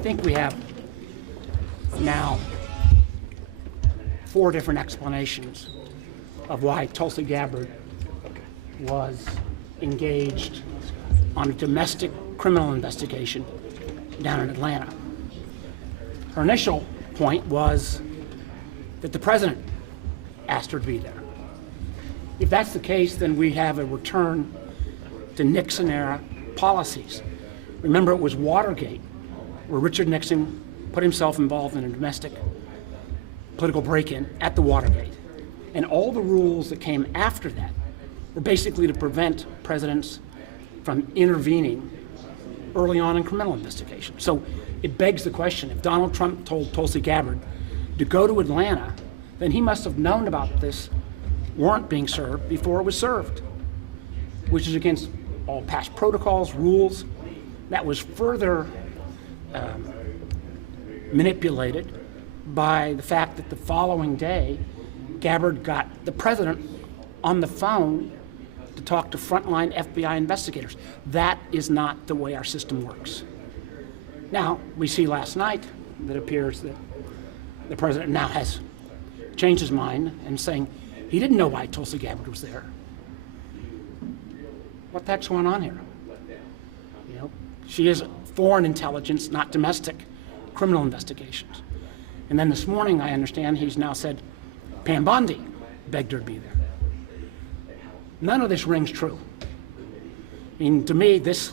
think we have now 4 different explanations of why Tulsi Gabbard was engaged on a domestic criminal investigation down in Atlanta. Her initial point was that the president asked her to be there. If that's the case, then we have a return to Nixon-era policies. Remember, it was Watergate, where Richard Nixon put himself involved in a domestic political break-in at the Watergate. And all the rules that came after that were basically to prevent presidents from intervening early on in criminal investigations. So it begs the question, if Donald Trump told Tulsi Gabbard to go to Atlanta, then he must have known about this warrant being served before it was served, which is against all past protocols, rules. That was further manipulated by the fact that the following day, Gabbard got the president on the phone to talk to frontline FBI investigators. That is not the way our system works. Now, we see last night that it appears that the president now has changed his mind and saying he didn't know why Tulsi Gabbard was there. What the heck's going on here? You know, she is foreign intelligence, not domestic criminal investigations. And then this morning, I understand he's now said Pam Bondi begged her to be there. None of this rings true. I mean, to me, this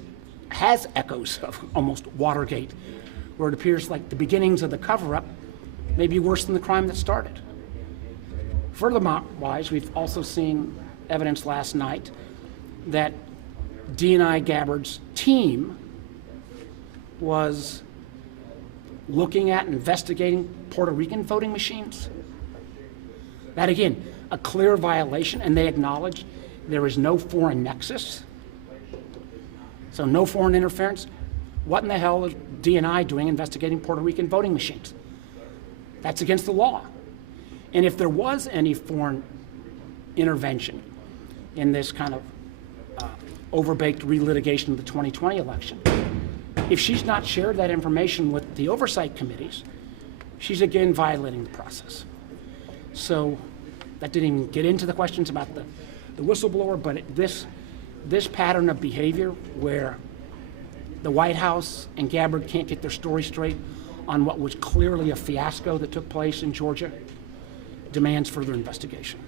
has echoes of almost Watergate, where it appears like the beginnings of the cover-up may be worse than the crime that started. Furthermore-wise, we've also seen evidence last night that DNI Gabbard's team was looking at investigating Puerto Rican voting machines. That, again, a clear violation, and they acknowledge there is no foreign nexus, so no foreign interference. What in the hell is DNI doing investigating Puerto Rican voting machines? That's against the law. And if there was any foreign intervention in this kind of overbaked relitigation of the 2020 election, if she's not shared that information with the oversight committees, she's again violating the process. So that didn't even get into the questions about the whistleblower, but this pattern of behavior where the White House and Gabbard can't get their story straight on what was clearly a fiasco that took place in Georgia demands further investigation.